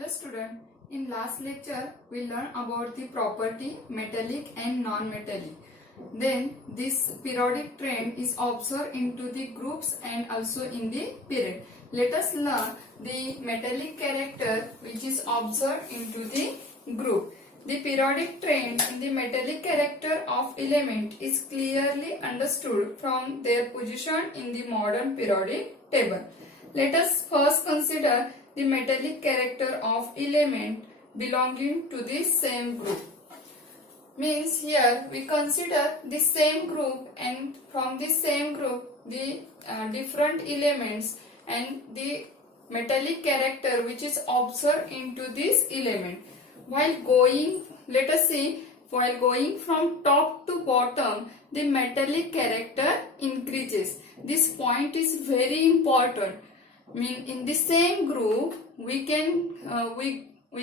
Hello student, in last lecture we learned about the property metallic and non-metallic. Then this periodic trend is observed into the groups and also in the period. Let us learn the metallic character which is observed into the group. The periodic trend in the metallic character of element is clearly understood from their position in the modern periodic table. Let us first consider the metallic character of element belonging to the same group. Means here we consider the same group, and from the same group the different elements and the metallic character which is observed into this element. While going from top to bottom, the metallic character increases. This point is very important. In the same group we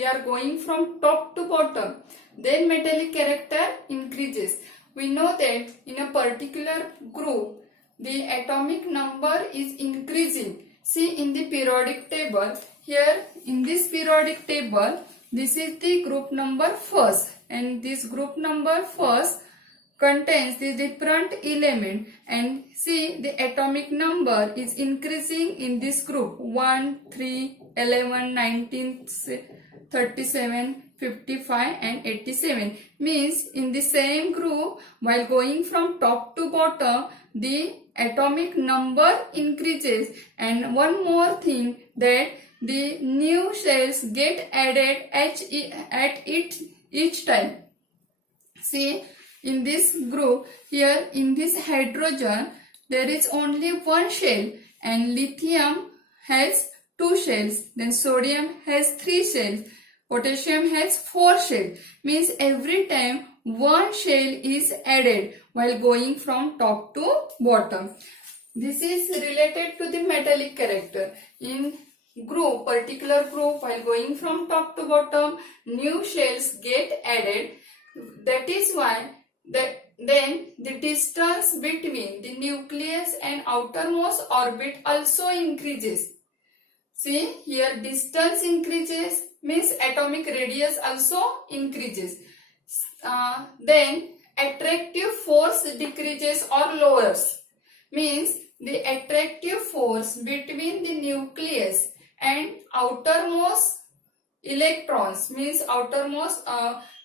are going from top to bottom, then metallic character increases. We know that in a particular group the atomic number is increasing. See in the periodic table, here in this periodic table, this is the group number first, and this group number first contains the different element, and see the atomic number is increasing in this group 1, 3, 11, 19, 37, 55 and 87. Means in the same group, while going from top to bottom, the atomic number increases. And one more thing, that the new shells get added at each time. See in this group, here in this hydrogen there is only one shell, and lithium has 2 shells, then sodium has 3 shells, potassium has 4 shells. Means every time one shell is added while going from top to bottom. This is related to the metallic character. In particular group, while going from top to bottom, new shells get added. That is why then the distance between the nucleus and outermost orbit also increases. See here, distance increases means atomic radius also increases. Then attractive force decreases or lowers. Means the attractive force between the nucleus and outermost electrons, means outermost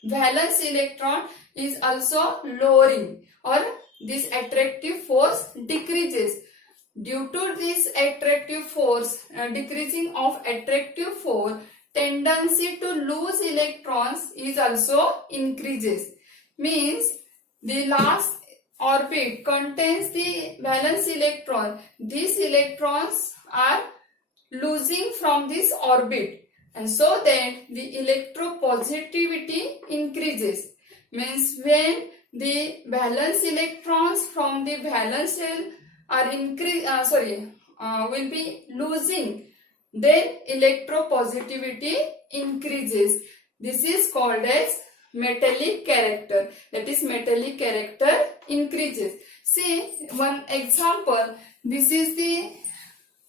valence electron, is also lowering, or this attractive force decreases. Due to this attractive force, decreasing of attractive force, tendency to lose electrons is also increases. Means the last orbit contains the valence electron. These electrons are losing from this orbit, and so then the electropositivity increases. Means when the valence electrons from the valence shell are will be losing, then electropositivity increases. This is called as metallic character. That is, metallic character increases. See one example. This is the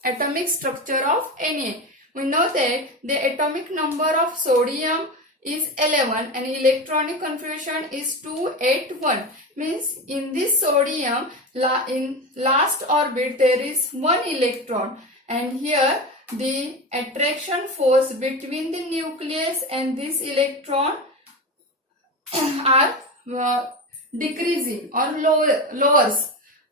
atomic structure of Na. We know that the atomic number of sodium is 11 and electronic configuration is 281. Means in this sodium, in last orbit there is 1 electron, and here the attraction force between the nucleus and this electron are decreasing or lowers.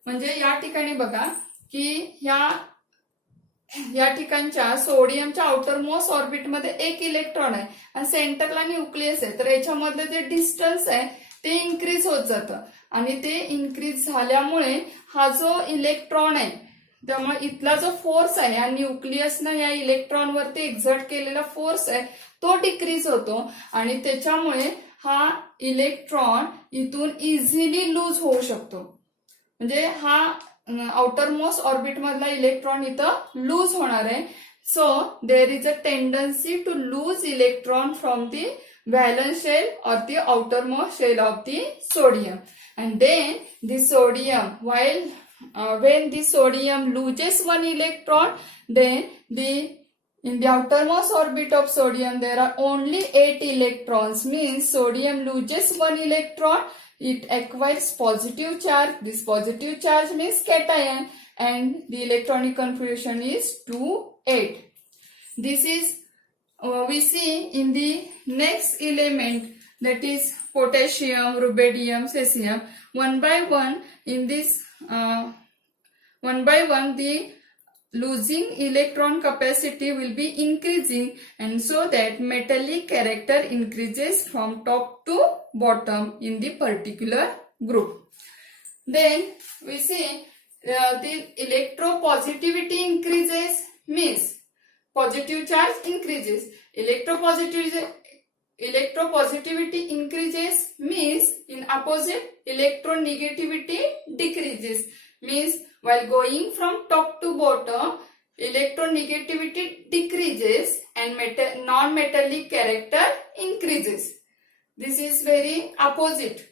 म्हणजे या ठिकाणी बघा की या ठिकाणच्या सोडियमच्या outermost orbit मध्ये 1 electron आहे आणि सेंटरला न्यूक्लियस आहे, तर याच्यामधलं जे डिस्टन्स आहे ते इन्क्रीज होत जातं, आणि ते इन्क्रीज झाल्यामुळे हा जो इलेक्ट्रॉन आहे, त्यामुळे इथला जो फोर्स आहे या न्यूक्लियसनं या इलेक्ट्रॉन वरती एक्झर्ट केलेला फोर्स आहे तो डिक्रीज होतो, आणि त्याच्यामुळे हा इलेक्ट्रॉन इथून इझिली लूज होऊ शकतो. म्हणजे हा आउटरमोस्ट ऑर्बिट मधला इलेक्ट्रॉन इथं लूज होणार आहे. So there is a tendency to lose electron from the valence shell or the outermost shell of the sodium. And then the sodium, when the sodium loses 1 electron, then the In the outermost orbit of sodium, there are only 8 electrons. Means sodium loses 1 electron. It acquires positive charge. This positive charge means cation, and the electronic configuration is 2, 8. This is we see in the next element, that is potassium, rubidium, cesium. One by one in this the losing electron capacity will be increasing, and so that metallic character increases from top to bottom in the particular group. Then we see the electropositivity increases, means positive charge increases. Electropositivity increases means in opposite electronegativity decreases. Means while going from top to bottom, electronegativity decreases and non-metallic character increases. This is very opposite.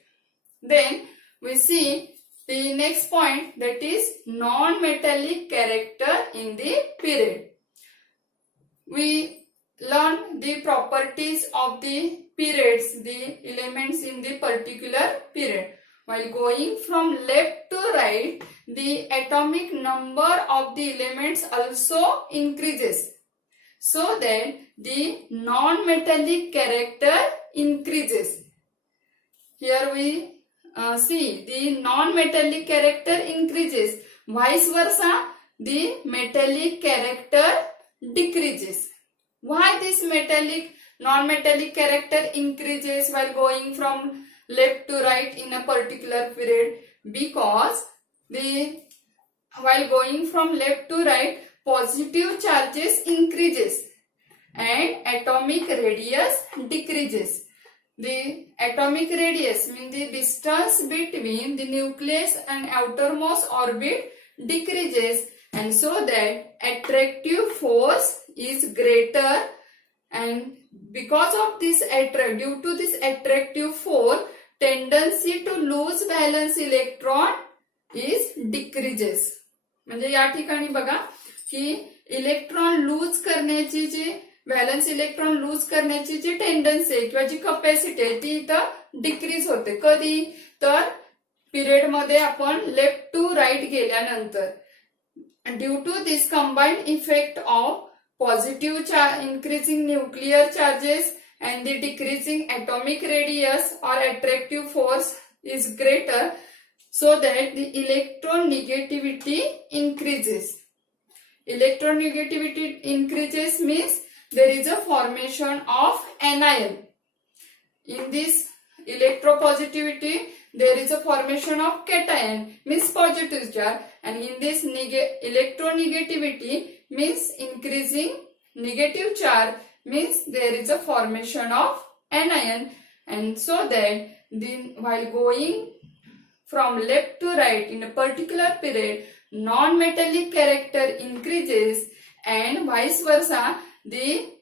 Then we see the next point, that is non-metallic character in the period. We learn the properties of the periods, the elements in the particular period. While going from left to right, the atomic number of the elements also increases, so that the non-metallic character increases. Here we see the non-metallic character increases. Vice versa, the metallic character decreases. Why this non-metallic character increases while going from left to right in a particular period? Because while going from left to right, positive charges increases and atomic radius decreases. The atomic radius means the distance between the nucleus and outermost orbit decreases, and so that attractive force is greater, and because of this due to this attractive force, tendency to lose valence electron is decreases. म्हणजे या ठिकाणी बघा की electron lose करण्याची जी valence electron lose करण्याची जी tendency आहे किंवा जी capacity आहे ती इथं डिक्रीज होते. कधी तर पिरियड मध्ये आपण लेफ्ट टू राईट गेल्यानंतर. Due to this combined effect of positive charge, increasing nuclear charges and the decreasing atomic radius or attractive force is greater, so that the electronegativity increases. Electronegativity increases means there is a formation of anion. In this electropositivity, there is a formation of cation, means positive charge, and in this electronegativity means increasing negative charge, means there is a formation of anion, and so that while going from left to right in a particular period, non-metallic character increases and vice versa, the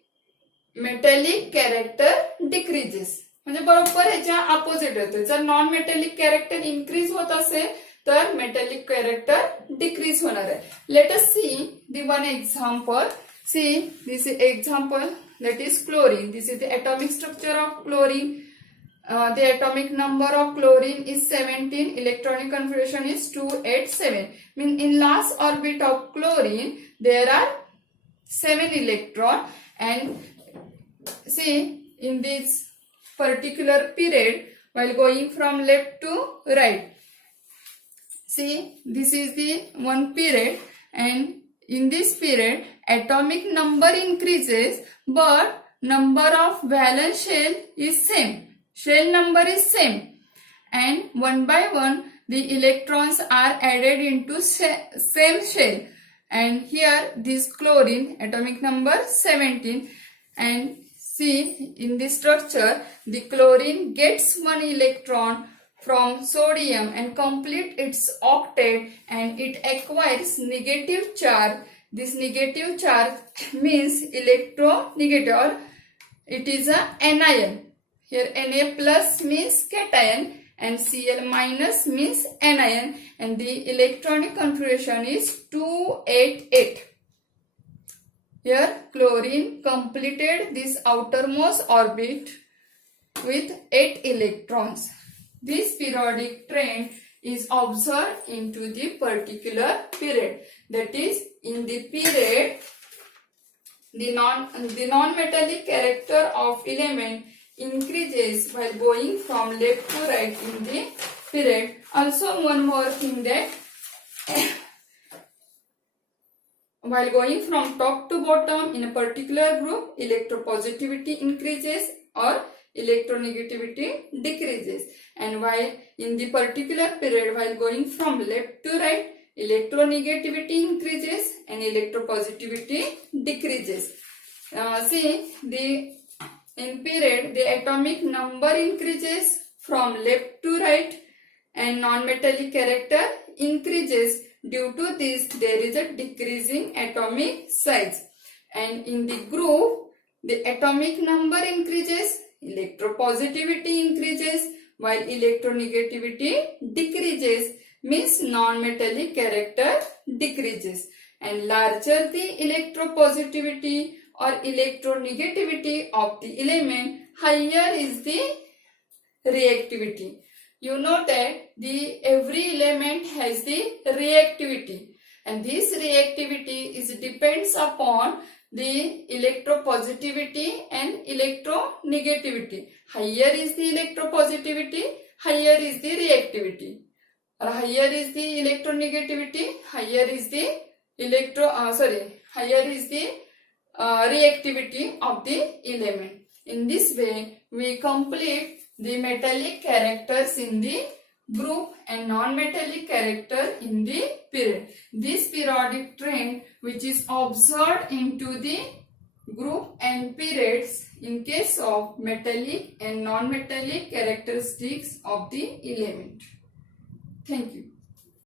metallic character decreases. म्हणजे बरोबर ह्याच्या opposite होते. जर non metallic character increase होत असेल तर metallic character decrease होणार आहे. Let us see the one example. See this is example, that is chlorine. This is the atomic structure of chlorine. The atomic number of chlorine is 17. Electronic configuration is 287. Mean in last orbit of chlorine there are 7 electron, and see in this particular period while going from left to right, see this is the one period, and in this period atomic number increases but number of valence shell is same. Shell number is same, and one by one the electrons are added into same shell, and here this chlorine atomic number 17, and see in this structure the chlorine gets one electron from sodium and complete its octet, and it acquires negative charge. This negative charge means electronegative, or it is a anion. Here Na plus means cation and Cl minus means anion, and the electronic configuration is 288. Here chlorine completed this outermost orbit with 8 electrons. This periodic trend is observed into the particular period. That is, in the period, the non-metallic character of element increases while going from left to right in the period. Also, one more thing, that while going from top to bottom in a particular group, electropositivity increases or electronegativity decreases, and while in the particular period, while going from left to right, electronegativity increases and electropositivity decreases. In period, the atomic number increases from left to right and non-metallic character increases. Due to this, there is a decreasing atomic size, and in the group, the atomic number increases, electropositivity increases, while electronegativity decreases, means non-metallic character decreases, and larger the electropositivity or electronegativity of the element, higher is the reactivity. You know that every element has the reactivity, and this reactivity depends upon the electropositivity and electronegativity. Higher is the electropositivity, higher is the reactivity, or higher is the electronegativity, higher is the reactivity of the element. In this way, we complete the metallic characters in the group and non-metallic character in the period. This periodic trend, which is observed into the group and periods in case of metallic and non-metallic characteristics of the element. Thank you.